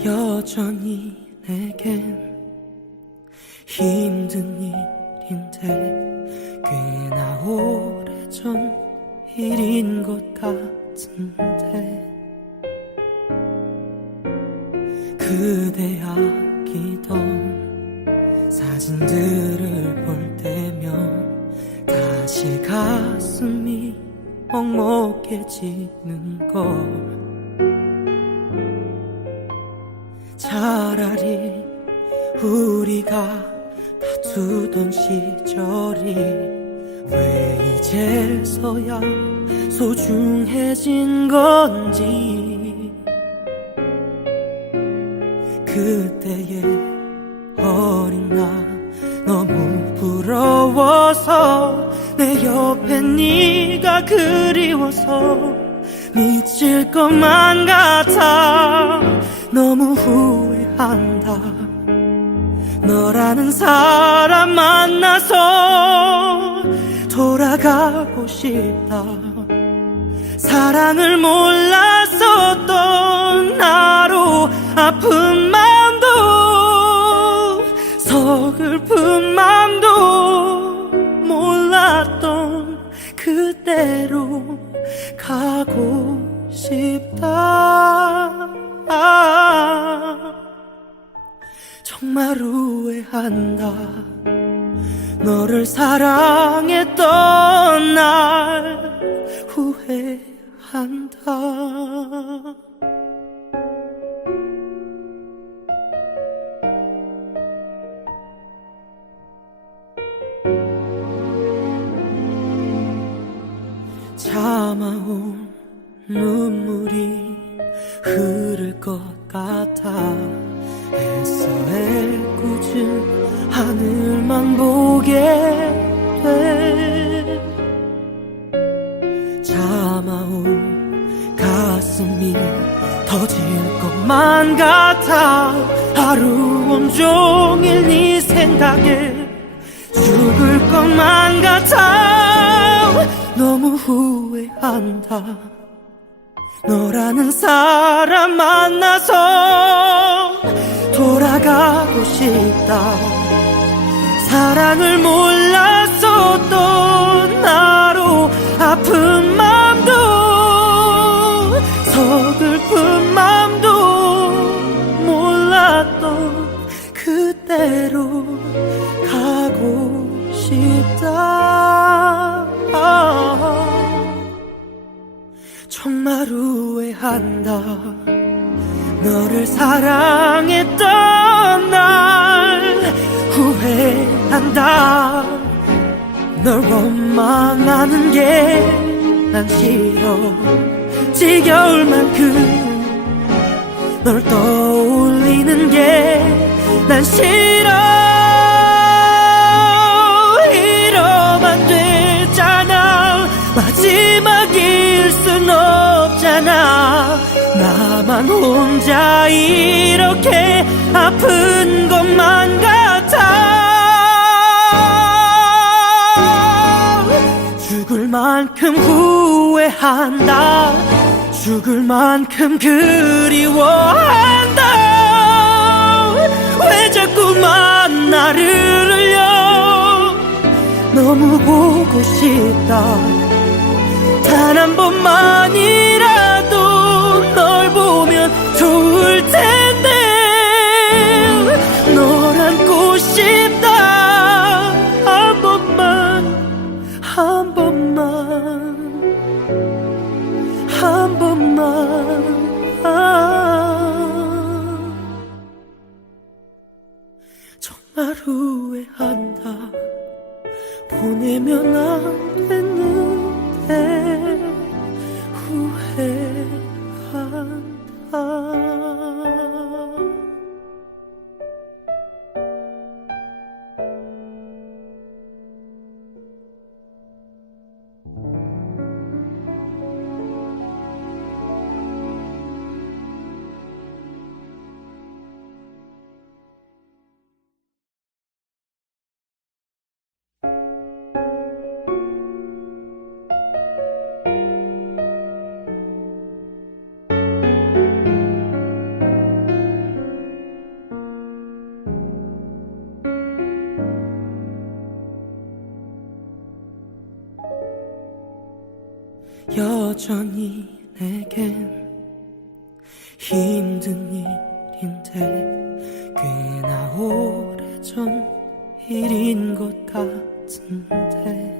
여전히 내겐 힘든 일인데 꽤나 오래전 일인 것 같은데 그대 아끼던 사진들을 볼 때면 다시 가슴이 먹먹해지는 걸. 차라리 우리가 다투던 시절이 왜 이제서야 소중해진 건지. 그때의 어린 나 너무 부러워서 내 옆에 네가 그리워서 미칠 것만 같아. 너무 후회한다. 너라는 사람 만나서 돌아가고 싶다. 사랑을 몰랐었던 나로 아픈 맘도 서글픈 맘도 몰랐던 그대로 가고 싶다. 정말 후회한다. 너를 사랑했던 날 후회한다. 참아온 눈물이 흐를 것 같아 애써 애꿎은 하늘만 보게 돼. 참아온 가슴이 터질 것만 같아. 하루 온종일 네 생각에 죽을 것만 같아. 너무 후회한다. 너라는 사람 만나서 돌아가고 싶다. 사랑을 몰랐었던 나로 아픈 맘도 서글픈 맘도 몰랐던 그대로 가고 싶다. 정말 후회한다. 너를 사랑했던 날 후회한다. 널 원망하는 게 난 싫어. 지겨울 만큼 널 떠올리는 게 난 싫어. 이러면 안 되잖아. 마지막일 순 없잖아. 나만 혼자 이렇게 아픈 것만 같아. 죽을 만큼 후회한다. 죽을 만큼 그리워한다. 왜 자꾸만 나를 흘려. 너무 보고 싶다. 단 한 번만이라도 널 보면 좋을 텐데. 널 안고 싶다. 한 번만, 한 번만, 한 번만. 정말 후회한다. 보내면 안 됐는데 후회한다. 여전히 내겐 힘든 일인데 꽤나 오래전 일인 것 같은데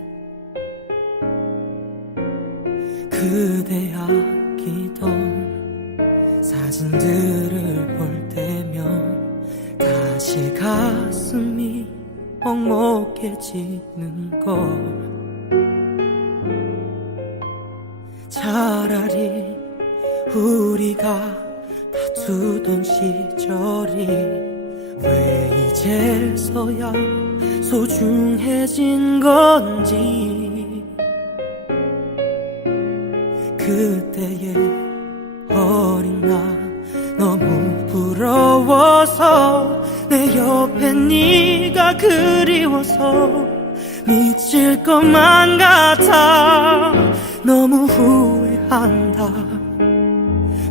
그대 아끼던 사진들을 볼 때면 다시 가슴이 먹먹해지는 걸 차라리 우리가 다투던 시절이 왜 이제서야 소중해진 건지 그때의 어린 나 너무 부러워서 내 옆에 네가 그리워서 미칠 것만 같아 너무 후회한다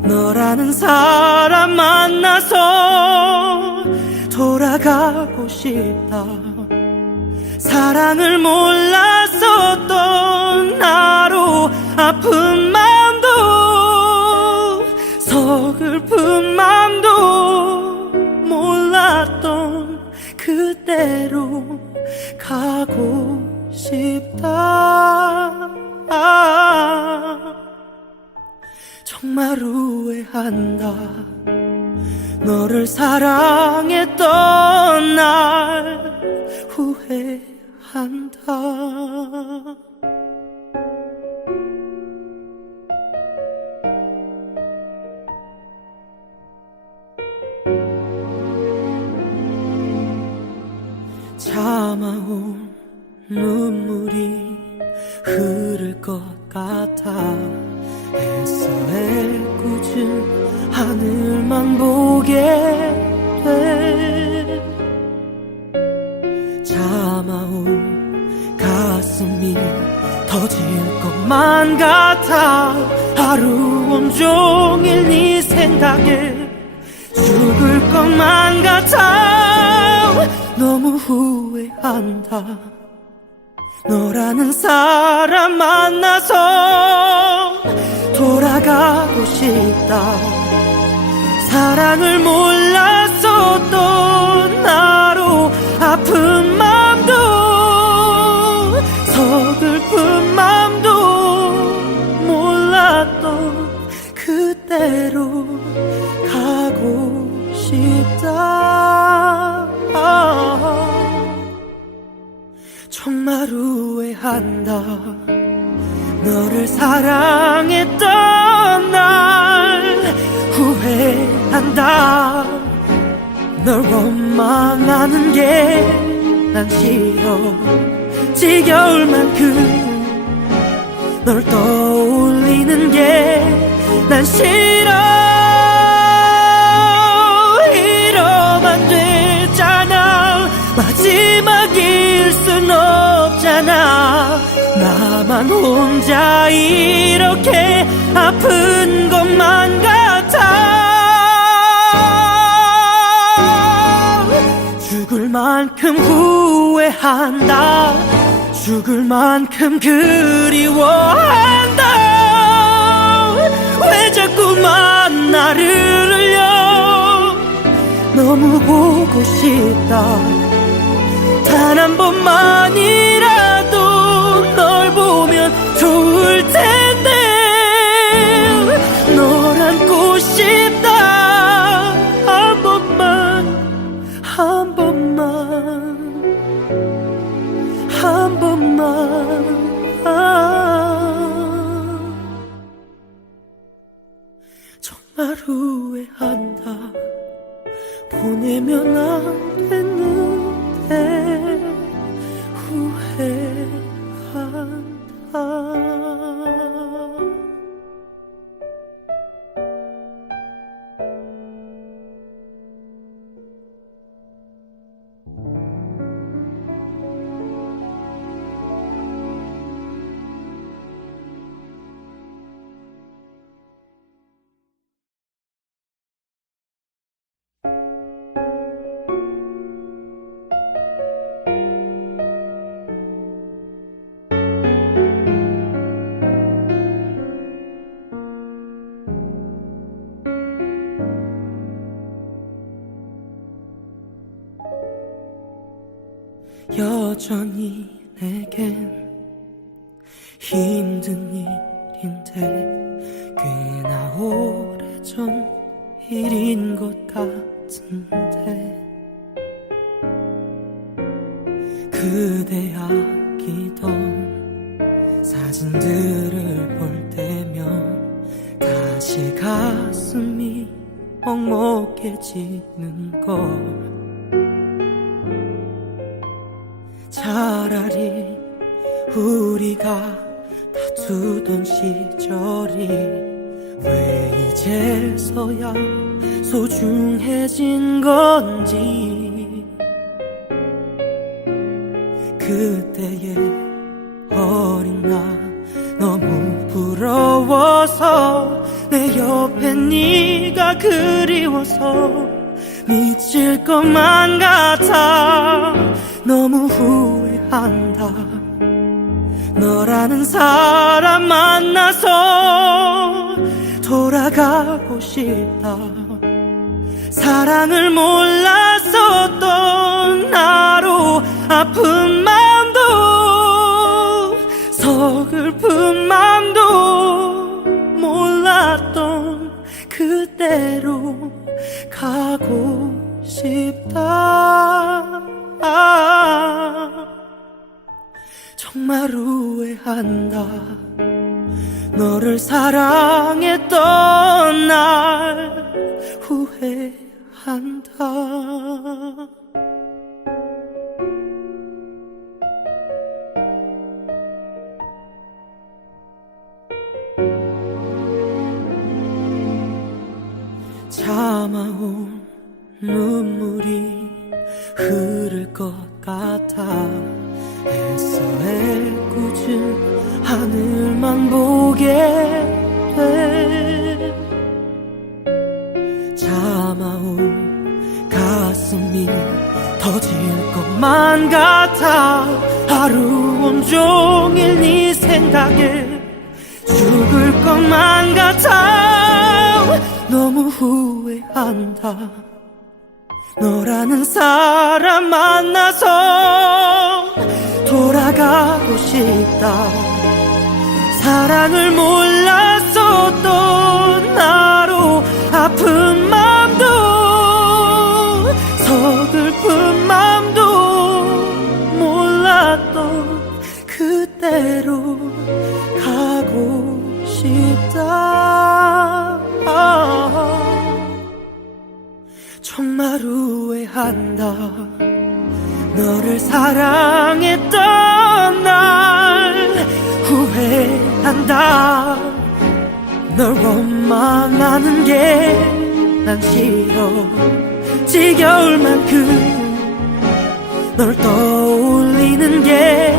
너라는 사람 만나서 돌아가고 싶다 사랑을 몰랐었던 나로 아픈 맘도 서글픈 맘도 몰랐던 그대로 가고 싶다 정말 후회한다 너를 사랑했던 날 후회한다 참아온 눈물이 흐를 것 같아 애써 애꿎은 하늘만 보게 돼 참아온 가슴이 터질 것만 같아 하루 온종일 네 생각에 죽을 것만 같아 너무 후회한다 너라는 사람 만나서 돌아가고 싶다 사랑을 몰랐었던 나로 아픈 맘도 서글픈 맘도 몰랐던 그대로 가고 싶다 정말 후회한다 너를 사랑했던 날 후회한다 널 원망하는 게 난 싫어 지겨울 만큼 널 떠올리는 게 난 싫어 이러면 되잖아 마지막일 순 없잖아 나만 혼자 이렇게 아픈 것만 같아 죽을 만큼 후회한다 죽을 만큼 그리워한다 왜 자꾸만 나를 흘려 너무 보고 싶다 단 한 번만이라도 널 보면 좋을 텐데 널 안고 싶다 한 번만 한 번만 한 번만 정말 후회한다 보내면 안 됐는데 후회한다 여전히 내겐 힘든 일인데 꽤나 오래전 일인 것 같은데 그대 아끼던 사진들을 볼 때면 다시 가슴이 먹먹해지는 걸. 차라리 우리가 다투던 시절이 왜 이제서야 소중해진 건지. 그때의 어린 나 너무 부러워서 내 옆에 네가 그리워서 미칠 것만 같아. 너무 후회한다. 너라는 사람 만나서 돌아가고 싶다. 사랑을 몰랐었던 나로 아픈 마음도 서글픈 마음도 몰랐던 그대로 가고 싶다. 정말 후회한다. 너를 사랑했던 날 후회한다. 참아온 눈물이 흐를 것 같아 애써 애꿎은 하늘만 보게 돼. 참아온 가슴이 터질 것만 같아. 하루 온종일 네 생각에 죽을 것만 같아. 너무 후회한다. 너라는 사람 만나서 돌아가고 싶다. 사랑을 몰랐었던 나로 아픈 마음도 서글픈 마음도 몰랐던 그대로 가고 싶다. 정말 후회한다. 너를 사랑했던 날 후회한다. 널 원망하는 게 난 싫어. 지겨울 만큼 널 떠올리는 게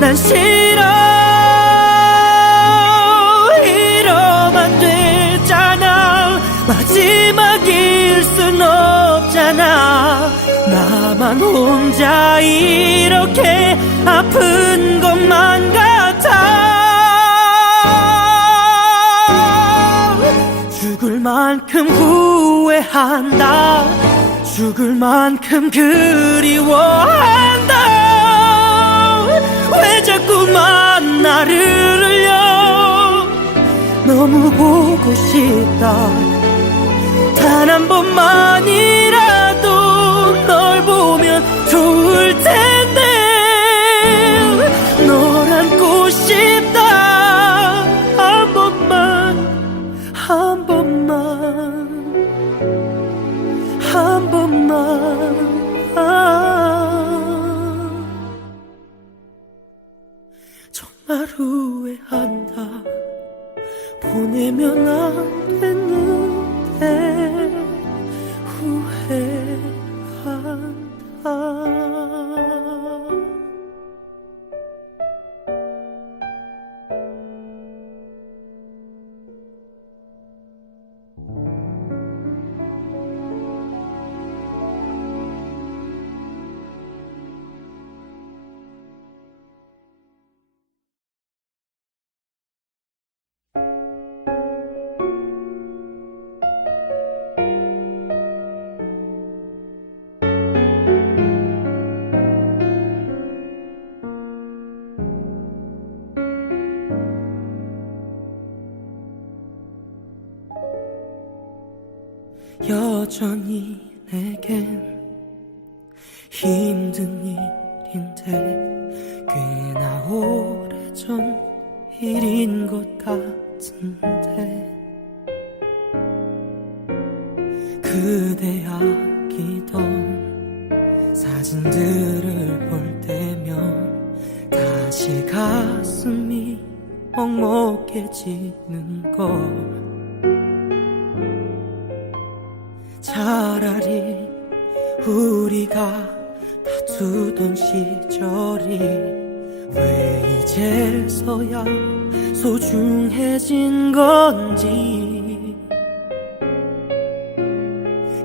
난 싫어. 이러면 안 되잖아. 마지막일 순 없잖아. 나만 혼자 이렇게 아픈 것만 같아. 죽을 만큼 후회한다. 죽을 만큼 그리워한다. 왜 자꾸만 나를 흘려. 너무 보고 싶다. 단 한 번만이라도 널 보면 좋을 텐데. 널 안고 싶다. 한 번만, 한 번만, 한 번만. 정말 후회한다. 보내면 안 됐는데 후회한다. 여전히 내겐 힘든 일인데 꽤나 오래전 일인 것 같은데 그대 아끼던 사진들을 볼 때면 다시 가슴이 먹먹해지는 걸 차라리 우리가 다투던 시절이 왜 이제서야 소중해진 건지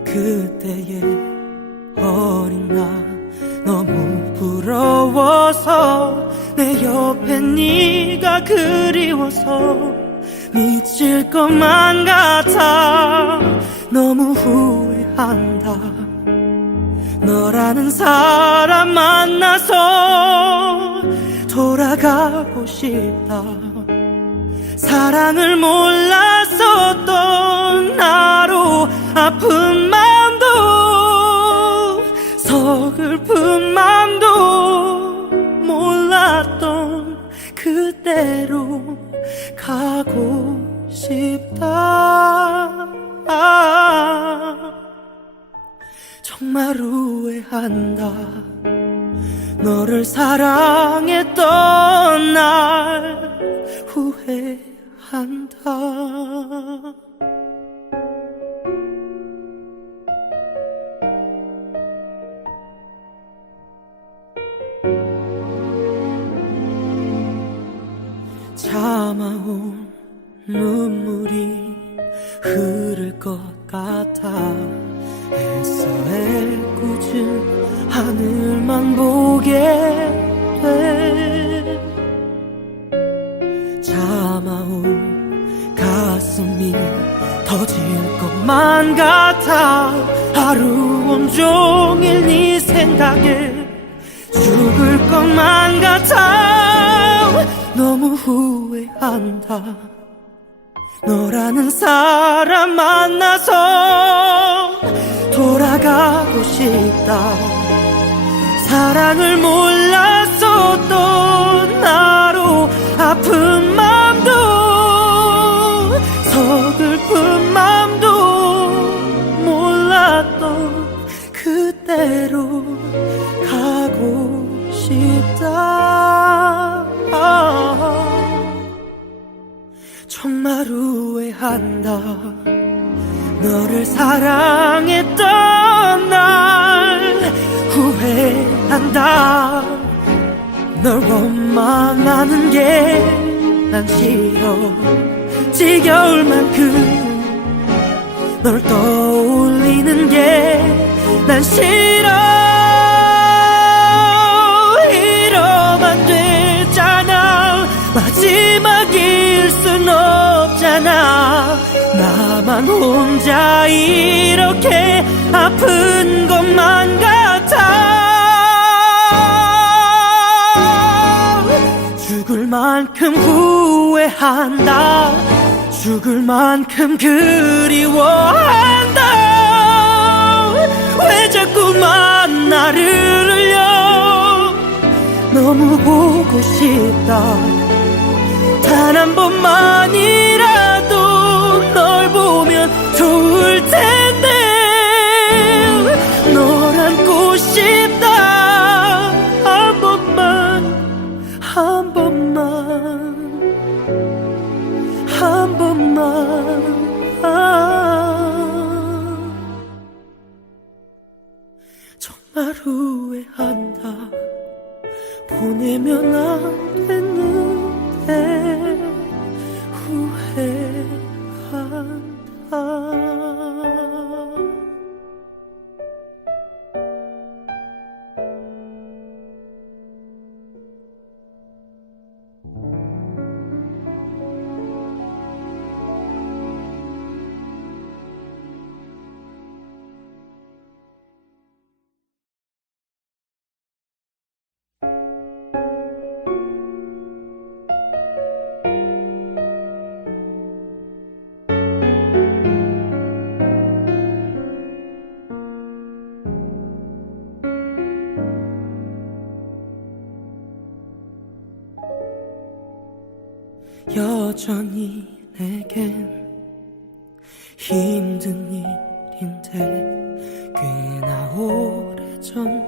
그때의 어린 나 너무 부러워서 내 옆에 네가 그리워서 미칠 것만 같아 너무 후회한다 너라는 사람 만나서 돌아가고 싶다 사랑을 몰랐었던 나로 아픈 맘도 서글픈 맘도 몰랐던 그대로 가고 싶다 정말 후회한다 너를 사랑했던 날 후회한다 참아온 눈물이 흐를 것 같아 애써 애꿎은 하늘만 보게 돼 참아온 가슴이 터질 것만 같아 하루 온종일 네 생각에 죽을 것만 같아 너무 후회한다 너라는 사람 만나서 돌아가고 싶다 사랑을 몰랐었던 나로 아픈 맘도 서글픈 맘도 몰랐던 그대로 가고 싶다 정말 후회한다 너를 사랑했던 날 후회한다 널 원망하는 게 난 싫어 지겨울 만큼 널 떠올리는 게 난 싫어 이러면 되잖아 마지막일 순 없잖아 나만 혼자 이렇게 아픈 것만 같아 죽을 만큼 후회한다 죽을 만큼 그리워한다 왜 자꾸만 나를 흘려 너무 보고 싶다 단 한 번만이라도 널 보면 좋을 텐데 널 안고 싶다 한 번만 한 번만 정말 후회한다 보내면 안 됐는데 후회 여전히 내겐 힘든 일인데 꽤나 오래전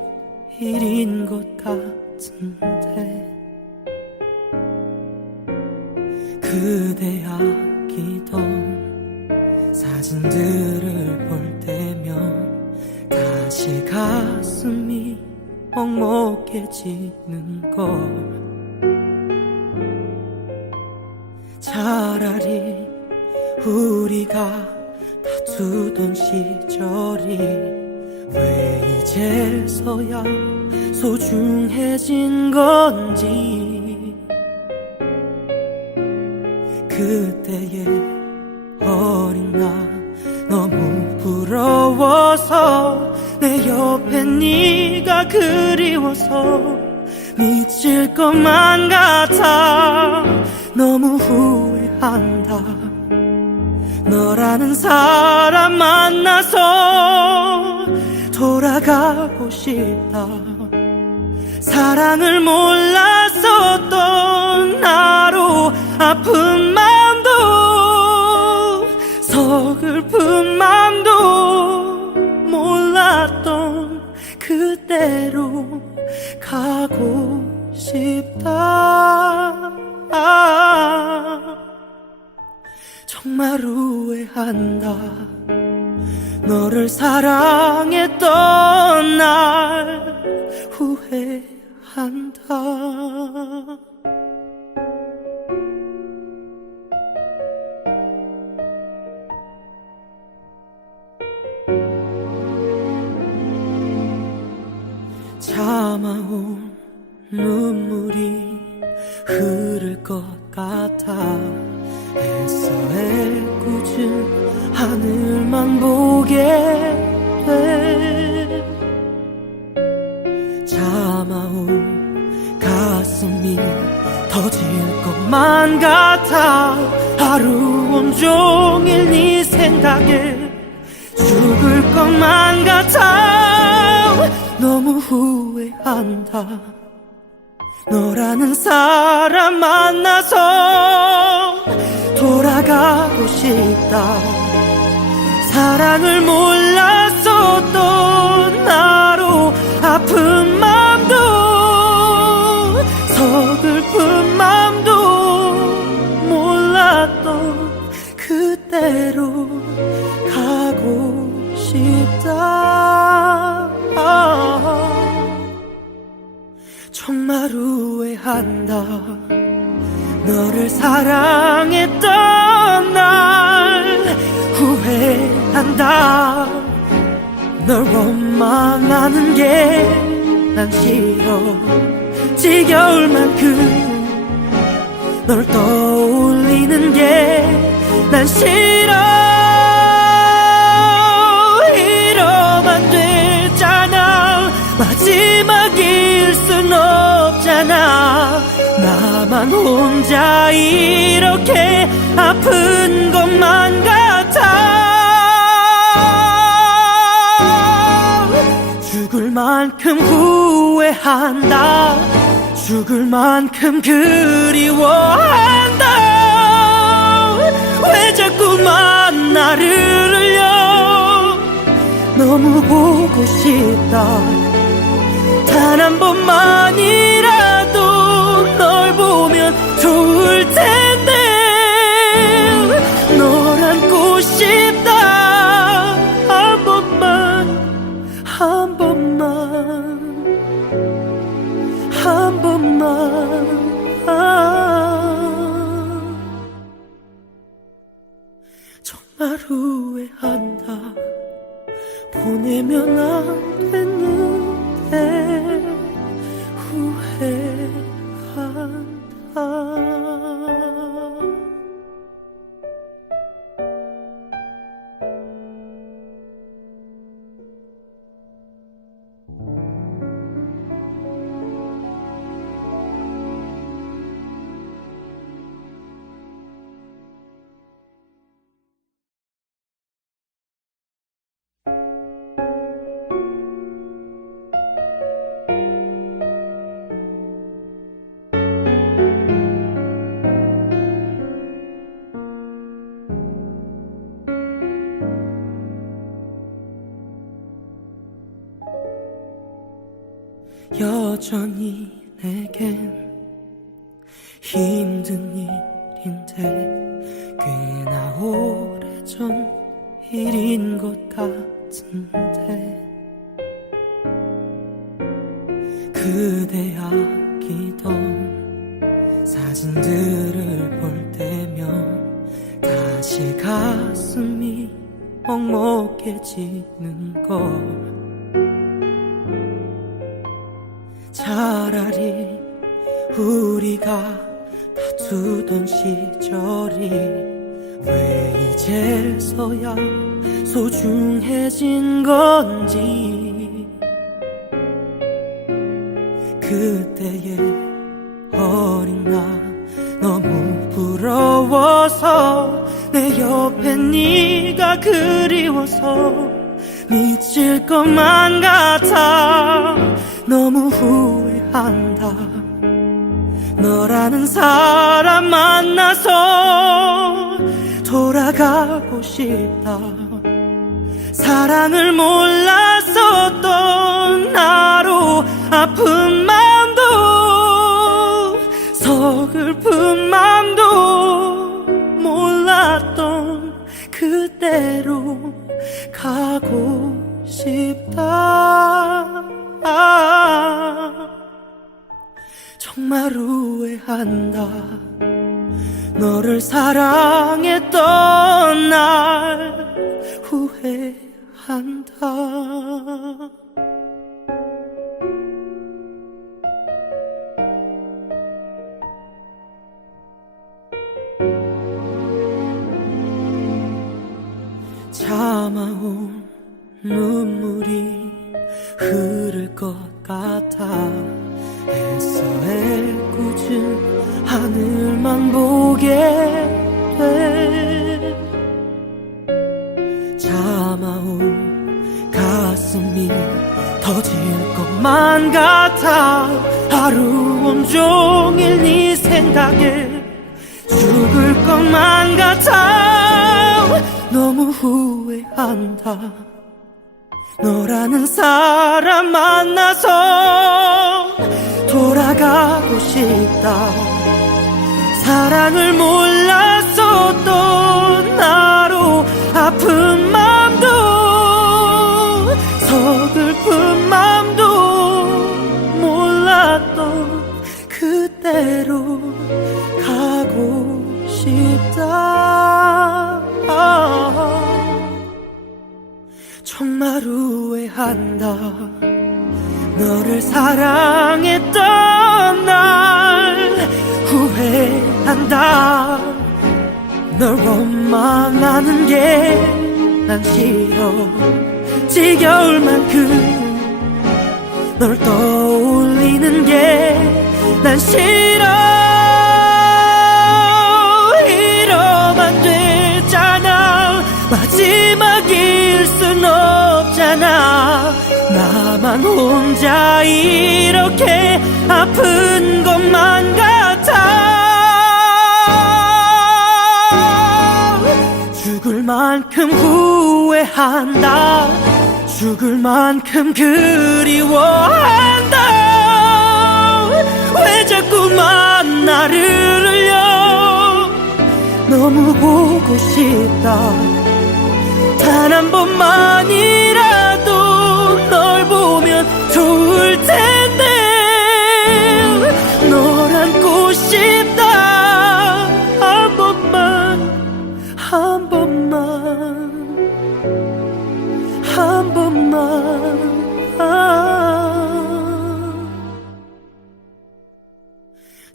일인 것 같은데 그대 아끼던 사진들을 볼 때면 다시 가슴이 먹먹해지는 걸. 차라리 우리가 다투던 시절이 왜 이제서야 소중해진 건지. 그때의 어린 나 너무 부러워서 내 옆에 네가 그리워서 미칠 것만 같아. 너무 후회한다. 너라는 사람 만나서 돌아가고 싶다. 사랑을 몰랐었던 나로 아픈 맘도 서글픈 맘도 몰랐던 그대로 가고 싶다. 정말 후회한다. 너를 사랑했던 날 후회한다. 참아온 눈물이 흐를 것 같아. 애써 애꿎은 하늘만 보게 돼. 참아온 가슴이 터질 것만 같아. 하루 온종일 네 생각에 죽을 것만 같아. 너무 후회한다. 너라는 사람 만나서 돌아가고 싶다. 사랑을 몰랐었던 나로 아픈 맘도 서글픈 맘도 몰랐던 그대로 가고 싶다. 정말 후회한다. 너를 사랑했던 날 후회한다. 널 원망하는 게 난 싫어. 지겨울 만큼 널 떠올리는 게 난 싫어. 이러면 안 되잖아. 마지막일 순 없잖아. 나만 혼자 이렇게 아픈 것만 같아. 죽을 만큼 후회한다. 죽을 만큼 그리워한다. 왜 자꾸만 나를 흘려. 너무 보고 싶다. 단 한 번만이라도 널 보면 좋을 텐데. 널 안고 싶다. 한 번만, 한 번만, 한 번만. 정말 후회한다. 보내면 안 됐는데 후회한다. 여전히 내겐 힘든 일인데 꽤나 오래전 일인 것 같은데 그대 아끼던 사진들을 볼 때면 다시 가슴이 먹먹해지는 걸 차라리 우리가 다투던 시절이 왜 이제서야 소중해진 건지 그때의 어린 나 너무 부러워서 내 옆에 네가 그리워서 미칠 것만 같아 너무 후회한다 너라는 사람 만나서 돌아가고 싶다 사랑을 몰랐었던 나로 아픈 맘도 서글픈 맘도 몰랐던 그대로 가고 싶다 정말 후회한다 너를 사랑했던 날 후회한다 참아온 눈물이 흐를 것 같아 애써 애꿎은 하늘만 보게 돼 참아온 가슴이 터질 것만 같아 하루 온종일 네 생각에 죽을 것만 같아 너무 후회한다 너라는 사람 만나서 돌아가고 싶다 사랑을 몰랐었던 나로 아픈 맘도 서글픈 맘도 몰랐던 그대로 가고 싶다 정말 후회한다 너를 사랑했던 날 후회한다 널 원망하는 게 난 싫어 지겨울 만큼 널 떠올리는 게 난 싫어 이러면 안 되잖아 마지막일 순 없잖아 나만 혼자 이렇게 아픈 것만 같아 죽을 만큼 후회한다 죽을 만큼 그리워한다 왜 자꾸만 나를 흘려 너무 보고 싶다 단 한 번만이라도 널 보면 좋을 텐데 널 안고 싶다 한 번만 한 번만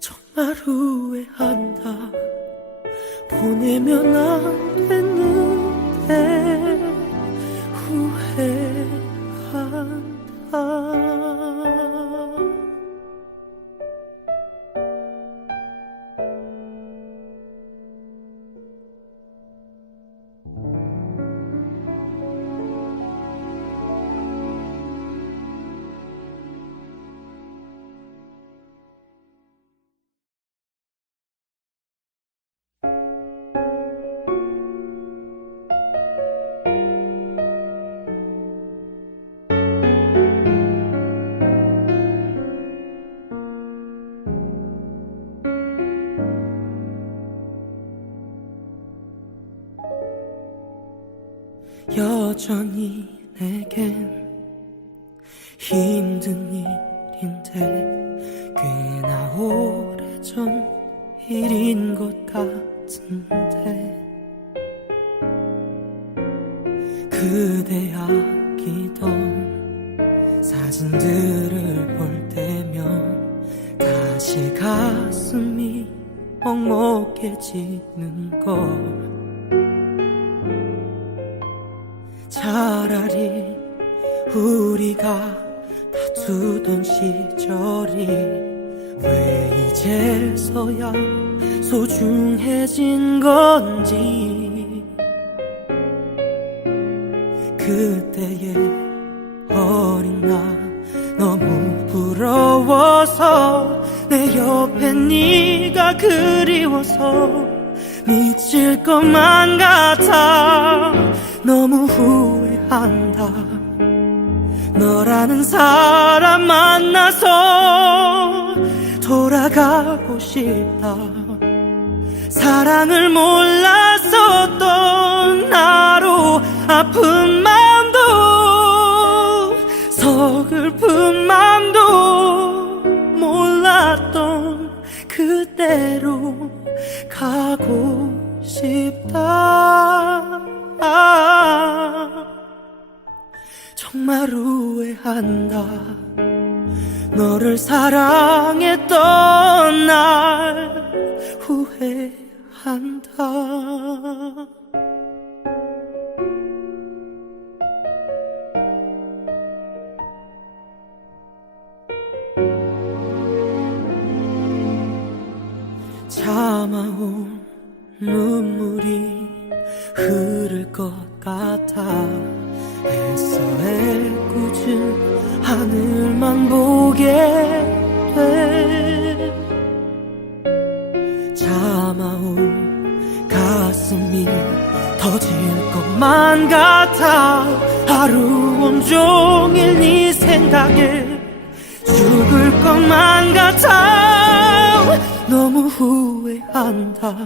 정말 후회한다 보내면 안 됐는데 후회 여전히 내겐 힘든 일인데 꽤나 오래전 일인 것 같은데 그대 아끼던 사진들을 볼 때면 다시 가슴이 먹먹해지는 걸 차라리 우리가 다투던 시절이 왜 이제서야 소중해진 건지 그때의 어린 나 너무 부러워서 내 옆에 네가 그리워서 미칠 것만 같아 너무 후회한다 너라는 사람 만나서 돌아가고 싶다 사랑을 몰랐었던 나로 아픈 맘도 서글픈 맘도 몰랐던 그대로 가고 싶다 정말 후회한다 너를 사랑했던 날 후회한다 참아온 눈물이 흐를 것 같아 애써 애꿎은 하늘만 보게 돼 참아온 가슴이 터질 것만 같아 하루 온종일 네 생각에 죽을 것만 같아 너무 후회한다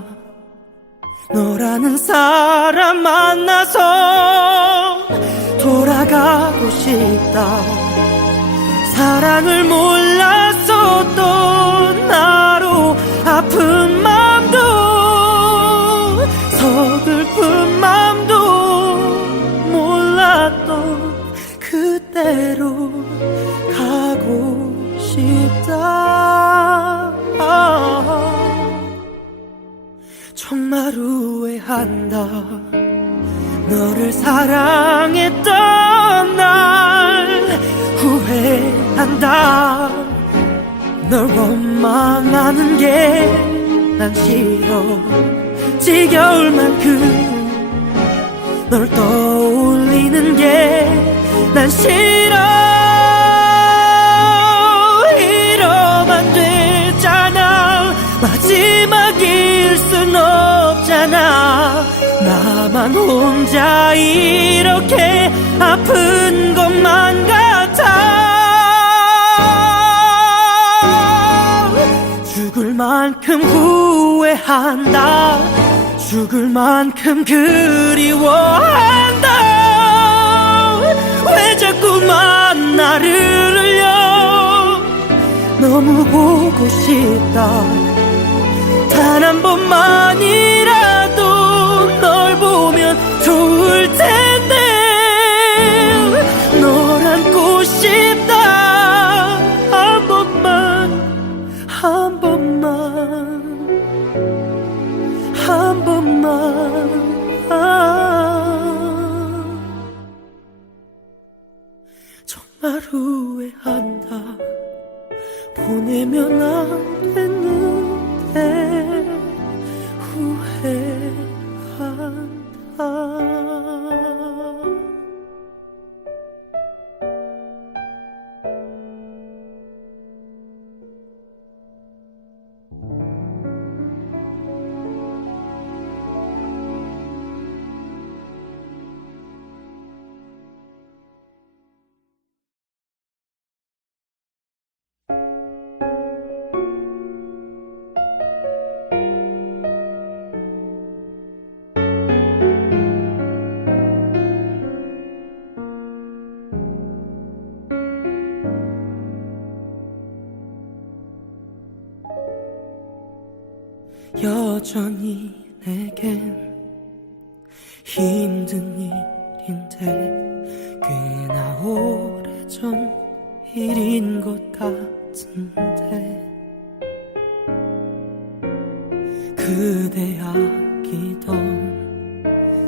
너라는 사람 만나서 돌아가고 싶다 사랑을 몰랐었던 나로 아픈 맘도 서글픈 맘도 몰랐던 그대로 가고 싶다 정말 후회한다 너를 사랑했던 날 후회한다 널 원망하는 게 난 싫어 지겨울 만큼 널 떠올리는 게 난 싫어 이러면 되잖아 마지막일 순 없잖아 나만 혼자 이렇게 아픈 것만 같아 죽을 만큼 후회한다 죽을 만큼 그리워한다 왜 자꾸만 나를 흘려 너무 보고 싶다 단 한 번만이라도 널 보면 좋을 텐데 널 안고 싶다 한 번만 한 번만 한 번만 정말 후회한다 보내면 안 됐는데 후회 여전히 내겐 힘든 일인데 꽤나 오래전 일인 것 같은데 그대 아끼던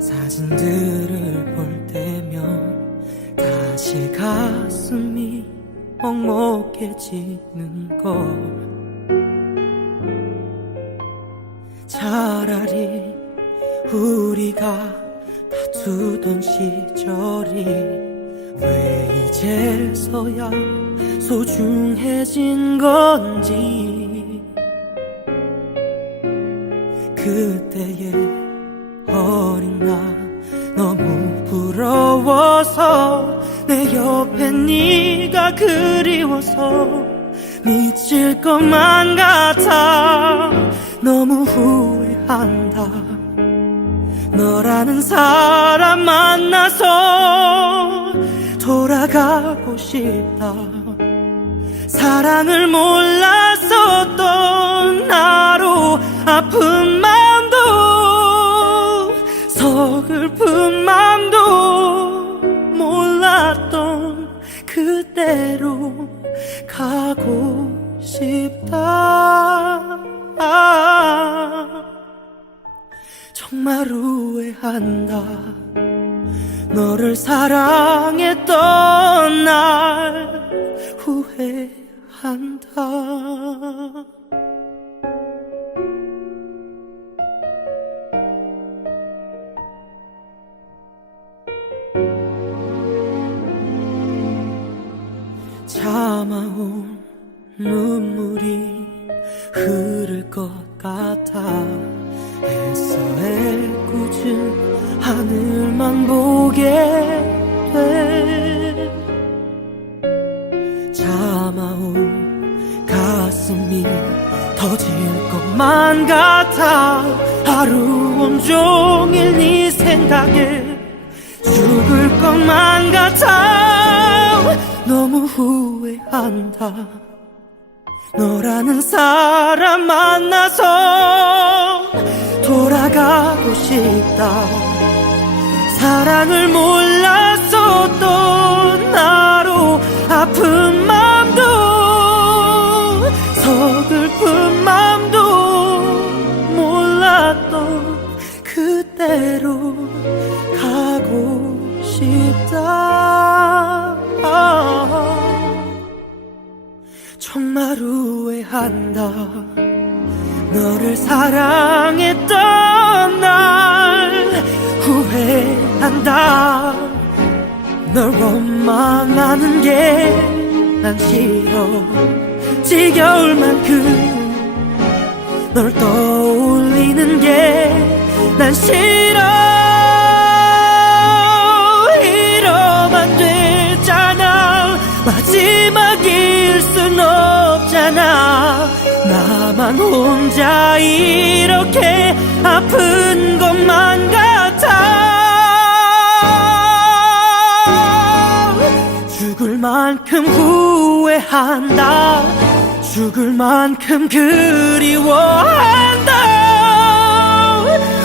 사진들을 볼 때면 다시 가슴이 먹먹해지는 걸 차라리 우리가 다투던 시절이 왜 이제서야 소중해진 건지 그때의 어린 나 너무 부러워서 내 옆에 네가 그리워서 미칠 것만 같아 너무 후회한다 너라는 사람 만나서 돌아가고 싶다 사랑을 몰랐었던 나로 아픈 맘도 서글픈 맘도 몰랐던 그대로 가고 싶다 정말 후회한다 너를 사랑했던 날 후회한다 참아온 눈물이 흐를 것 같아 애써 애꿎은 하늘만 보게 돼 참아온 가슴이 터질 것만 같아 하루 온종일 네 생각에 죽을 것만 같아 너무 후회한다 너라는 사람 만나서 돌아가고 싶다 사랑을 몰랐었던 나로 아픈 맘도 서글픈 맘도 몰랐던 그대로 가고 싶다 정말 후회한다 너를 사랑했던 날 후회한다 널 원망하는 게 난 싫어 지겨울 만큼 널 떠올리는 게 난 싫어 이러면 되잖아 마지막일 순 없잖아 나만 혼자 이렇게 아픈 것만 같아 죽을 만큼 후회한다 죽을 만큼 그리워한다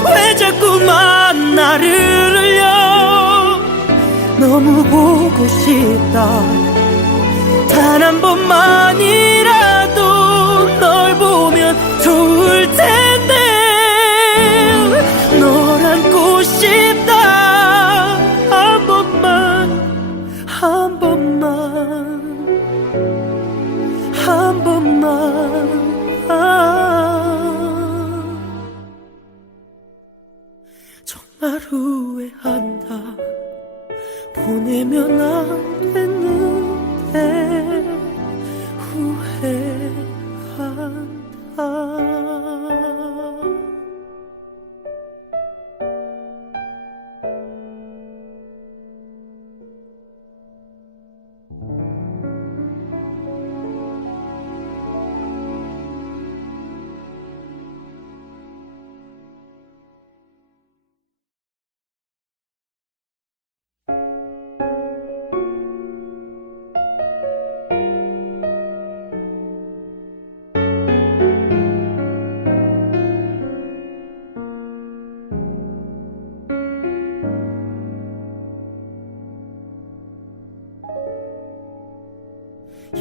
왜 자꾸만 나를 흘려 너무 보고 싶다 단 한 번만이라도 널 보면 좋을 텐데 널 안고 싶다 한 번만 한 번만 정말 후회한다 보내면 안 됐는데 후회한다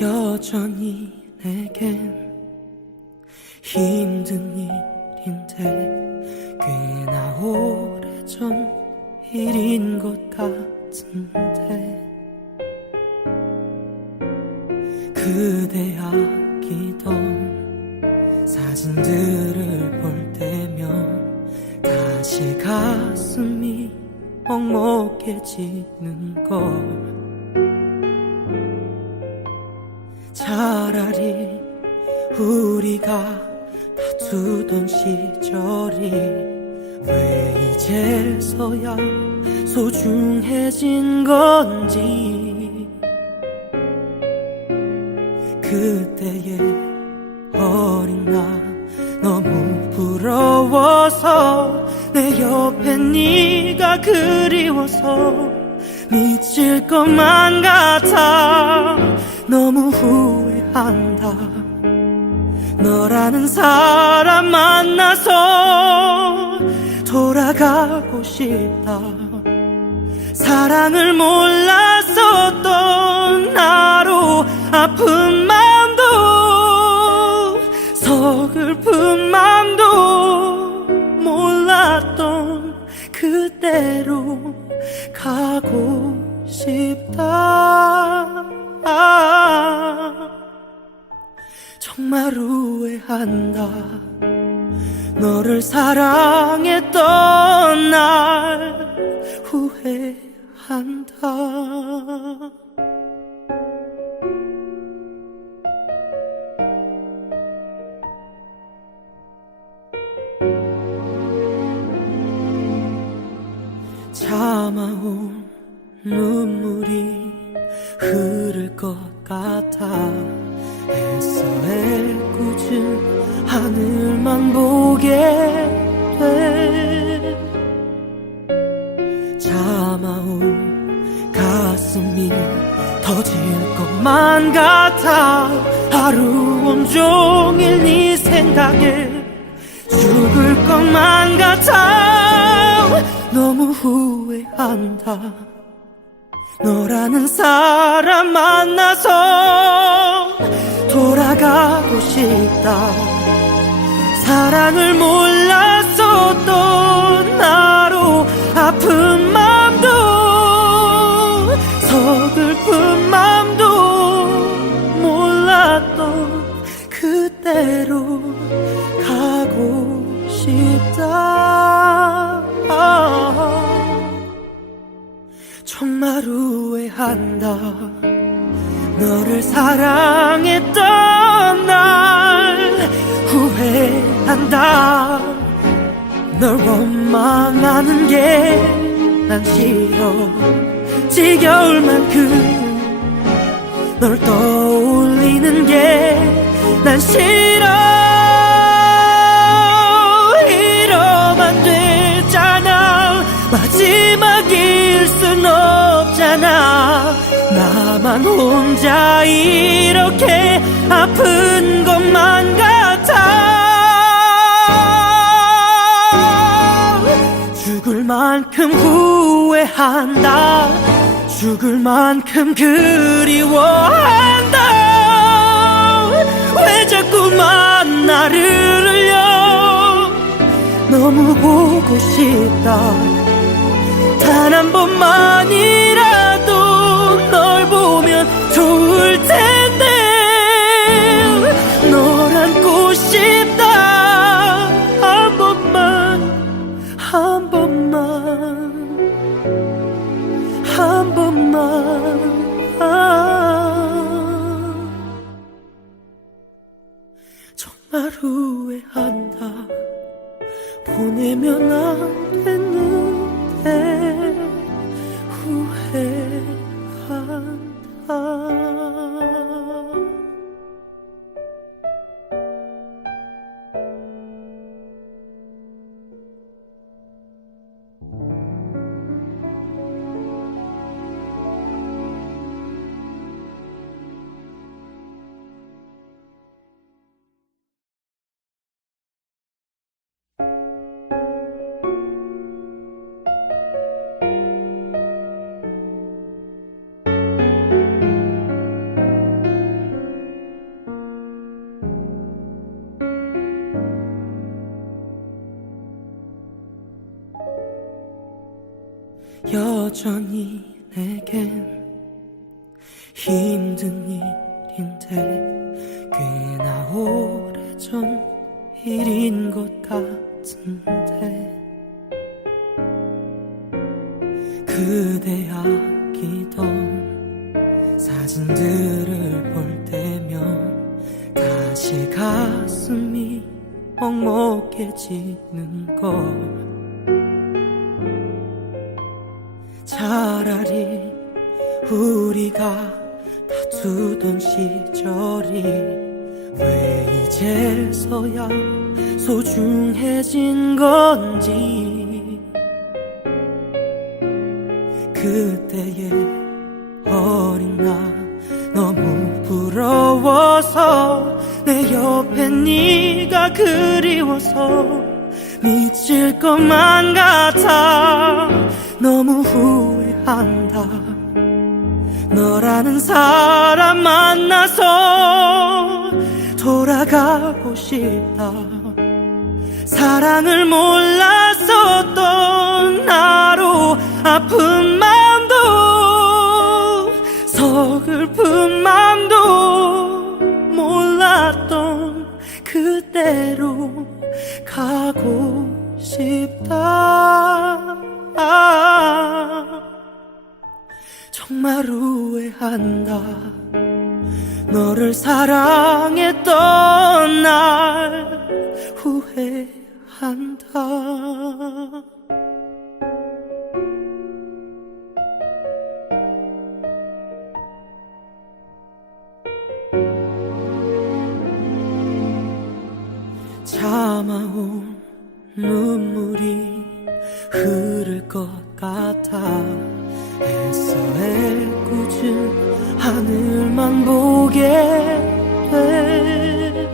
여전히 내겐 힘든 일인데 꽤나 오래전 일인 것 같은데 그대 아끼던 사진들을 볼 때면 다시 가슴이 먹먹해지는 걸. 차라리 우리가 다투던 시절이 왜 이제서야 소중해진 건지. 그때의 어린 나 너무 부러워서 내 옆에 네가 그리워서 미칠 것만 같아. 너무 후회한다. 너라는 사람 만나서 돌아가고 싶다. 사랑을 몰랐었던 나로 아픈 맘도 서글픈 맘도 몰랐던 그대로 가고 싶다. 정말 후회한다. 너를 사랑했던 날 후회한다. 참아온 눈물이 흐를 것 같아 애써 애꿎은 하늘만 보게 돼. 참아온 가슴이 터질 것만 같아. 하루 온종일 네 생각에 죽을 것만 같아. 너무 후회한다. 너라는 사람 만나서 돌아가고 싶다. 사랑을 몰랐었던 나로 아픈 맘도 서글픈 맘도 몰랐던 그대로 가고 싶다. 정말 후회한다. 너를 사랑했던 날 후회한다. 널 원망하는 게 난 싫어. 지겨울 만큼 널 떠올리는 게 난 싫어. 이러면 되잖아. 마지막일 순 없잖아. 나만 혼자 이렇게 아픈 것만 같아. 죽을 만큼 후회한다. 죽을 만큼 그리워한다. 왜 자꾸만 나를 흘려. 너무 보고 싶다. 단 한 번만이라도 널 보면 좋을 텐데. 널 안고 싶다. 한 번만, 한 번만, 한 번만. 정말 후회한다. 보내면 안 됐는데 후회한다. 여전히 내겐 힘든 일인데 꽤나 오래전 일인 것 같은데 그대 아끼던 사진들을 볼 때면 다시 가슴이 먹먹해지는 걸 차라리 우리가 다투던 시절이 왜 이제서야 소중해진 건지 그때의 어린 나 너무 부러워서 내 옆에 네가 그리워서 미칠 것만 같아 너무 후회한다 너라는 사람 만나서 돌아가고 싶다 사랑을 몰랐었던 나로 아픈 맘도 서글픈 맘도 몰랐던 그대로 가고 싶다 정말 후회한다 너를 사랑했던 날 후회한다 참아온 눈물이 흐를 것 같아 애써 애꿎은 하늘만 보게 돼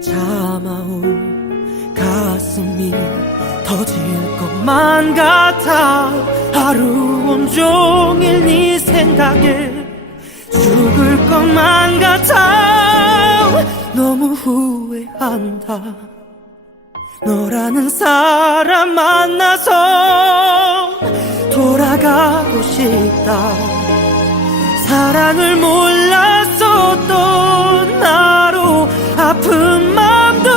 참아온 가슴이 터질 것만 같아 하루 온종일 네 생각에 죽을 것만 같아 너무 후회한다 너라는 사람 만나서 돌아가고 싶다 사랑을 몰랐었던 나로 아픈 맘도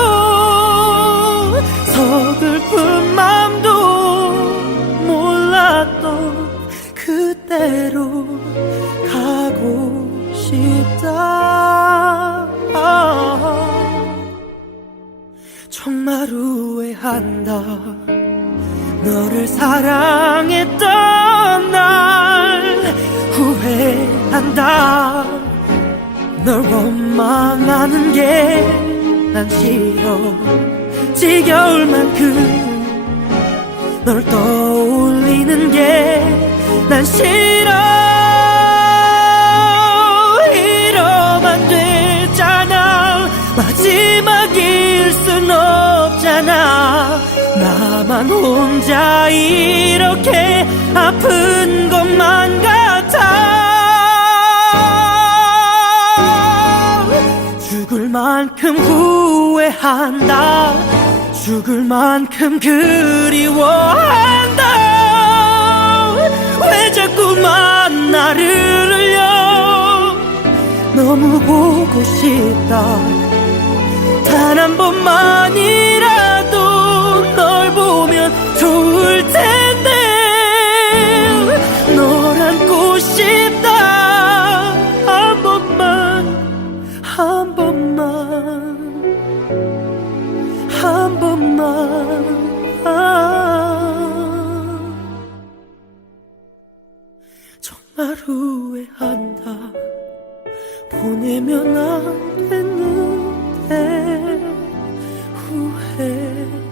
서글픈 맘도 몰랐던 그대로 가고 싶다 정말 후회한다 너를 사랑했던 날 후회한다 널 원망하는 게 난 싫어 지겨울 만큼 널 떠올리는 게 난 싫어 이러면 안 되잖아 마지막일 순 없잖아 나만 혼자 이렇게 아픈 것만 같아 죽을 만큼 후회한다 죽을 만큼 그리워한다 왜 자꾸만 나를 흘려 너무 보고 싶다 단 한 번만이라도 널 보면 좋을 텐데 널 안고 싶다 한 번만 한 번만 한 번만 정말 후회한다 보내면 안 됐는데 후회한다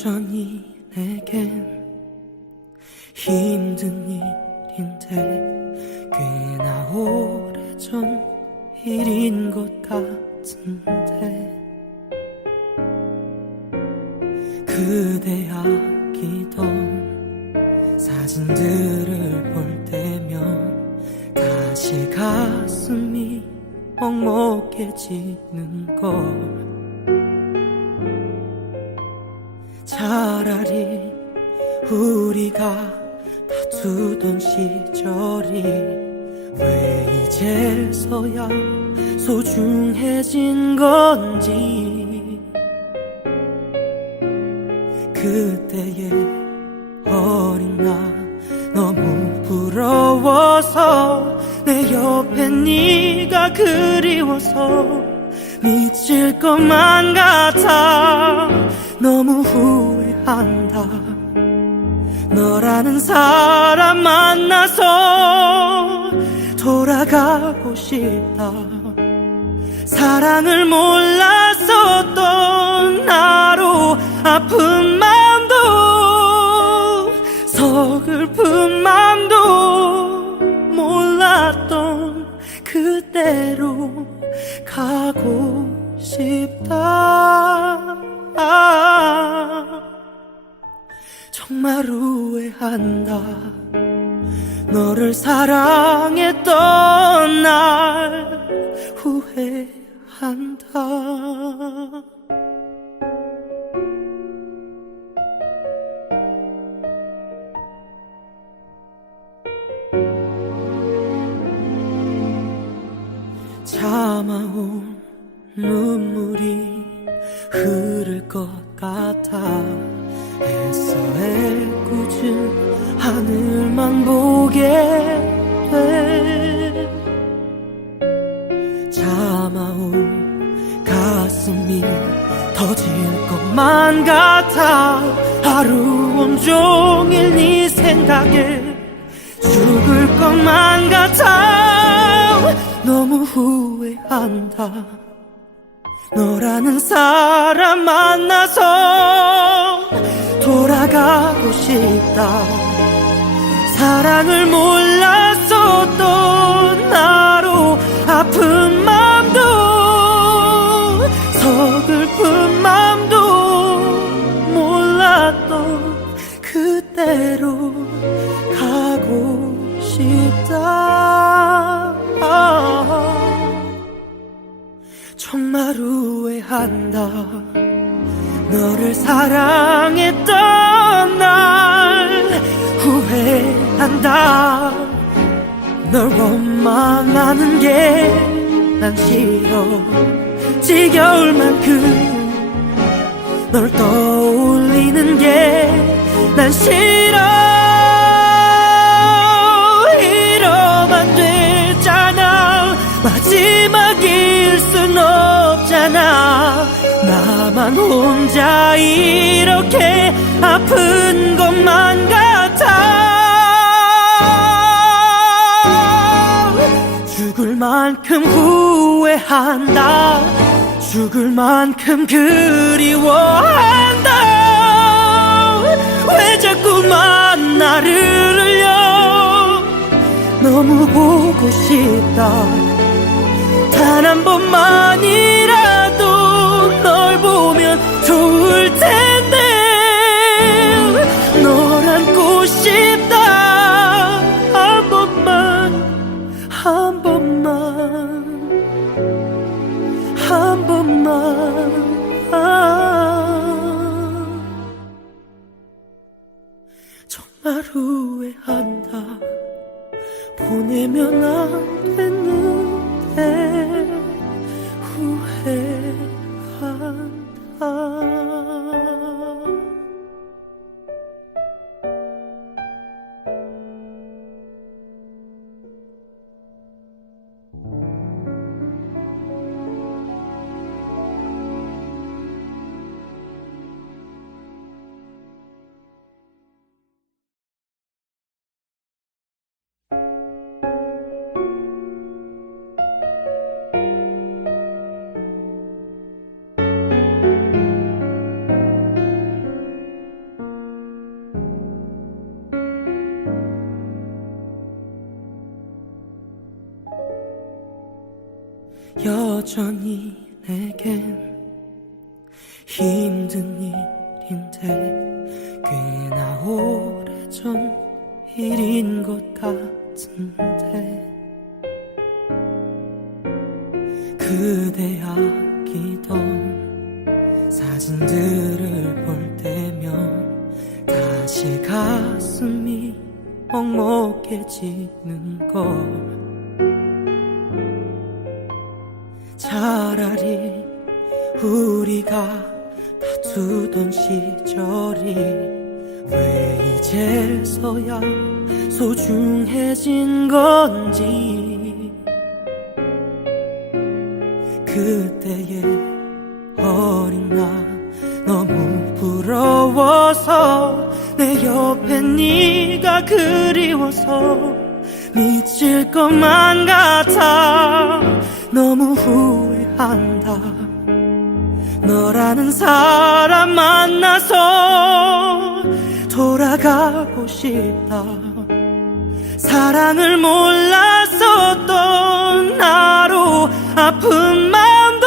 여전히 내겐 힘든 일인데 꽤나 오래전 일인 것 같은데 그대 아끼던 사진들을 볼 때면 다시 가슴이 먹먹해지는 걸 차라리 우리가 다투던 시절이 왜 이제서야 소중해진 건지 그때의 어린 나 너무 부러워서 내 옆에 네가 그리워서 미칠 것만 같아 너무 후회한다 너라는 사람 만나서 돌아가고 싶다 사랑을 몰랐었던 나로 아픈 맘도 서글픈 맘도 몰랐던 그대로 가고 싶다 정말 후회한다 너를 사랑했던 날 후회한다 참아온 눈물이 흐를 것 같아 애써 애꿎은 하늘만 보게 돼 참아온 가슴이 터질 것만 같아 하루 온종일 네 생각에 죽을 것만 같아 너무 후회한다 너라는 사람 만나서 돌아가고 싶다 사랑을 몰랐었던 나로 아픈 맘도 서글픈 맘도 몰랐던 그대로 가고 싶다 정말 후회한다 너를 사랑했던 날 후회한다 널 원망하는 게 난 싫어 지겨울 만큼 널 떠올리는 게 난 싫어 이러면 안 되잖아 마지막일 순 없잖아 나만 혼자 이렇게 아픈 것만 같아 죽을 만큼 후회한다 죽을 만큼 그리워한다 왜 자꾸만 나를 흘려 너무 보고 싶다 단 한 번만이라도 널 보면 좋을 텐데 널 안고 싶다 한 번만 한 번만 정말 후회한다 보내면 안 됐는데 후회한다 여전히 내겐 힘든 일인데 꽤나 오래전 일인 것 같은데 그대 아끼던 사진들을 볼 때면 다시 가슴이 먹먹해지는 걸 차라리 우리가 다투던 시절이 왜 이제서야 소중해진 건지 그때의 어린 나 너무 부러워서 내 옆에 네가 그리워서 미칠 것만 같아 너무 후회한다 너라는 사람 만나서 돌아가고 싶다 사랑을 몰랐었던 나로 아픈 맘도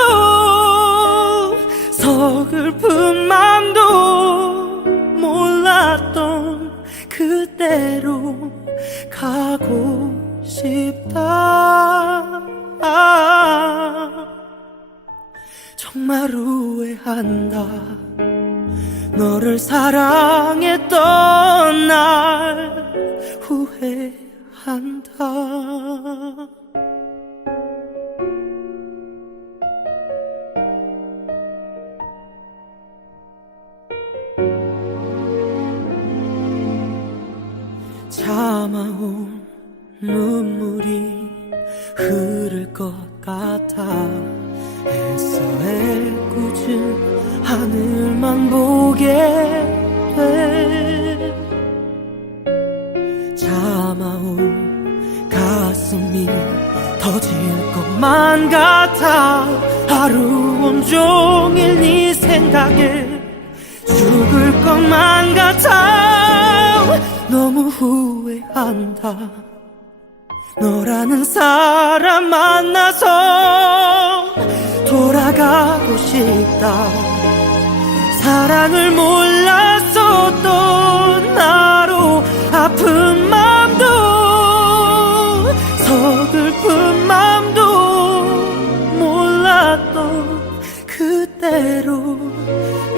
서글픈 맘도 몰랐던 그대로 가고 싶다 정말 후회한다 너를 사랑했던 날 후회한다 참아온 눈물이 흐를 것 같아 애써 애꿎은 하늘만 보게 돼 참아온 가슴이 터질 것만 같아 하루 온종일 네 생각에 죽을 것만 같아 너무 후회한다 너라는 사람 만나서 돌아가고 싶다 사랑을 몰랐었던 나로 아픈 맘도 서글픈 맘도 몰랐던 그대로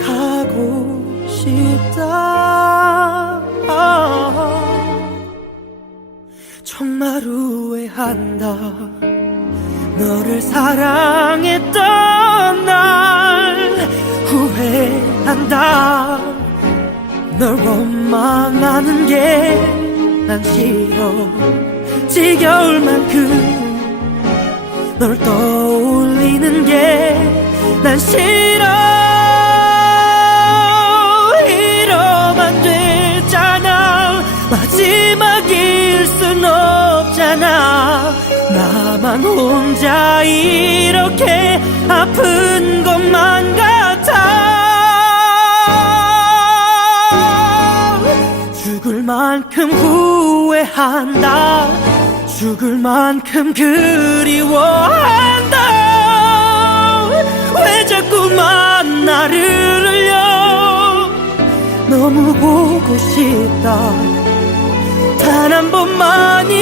가고 싶다 정말 후회한다 너를 사랑했던 날 후회한다 널 원망하는 게 난 싫어 지겨울 만큼 널 떠올리는 게 난 싫어 이러면 되잖아 마지막일 순 없잖아 나만 혼자 이렇게 아픈 것만 같아 죽을 만큼 후회한다 죽을 만큼 그리워한다 왜 자꾸만 나를 흘려 너무 보고 싶다 단 한 번만이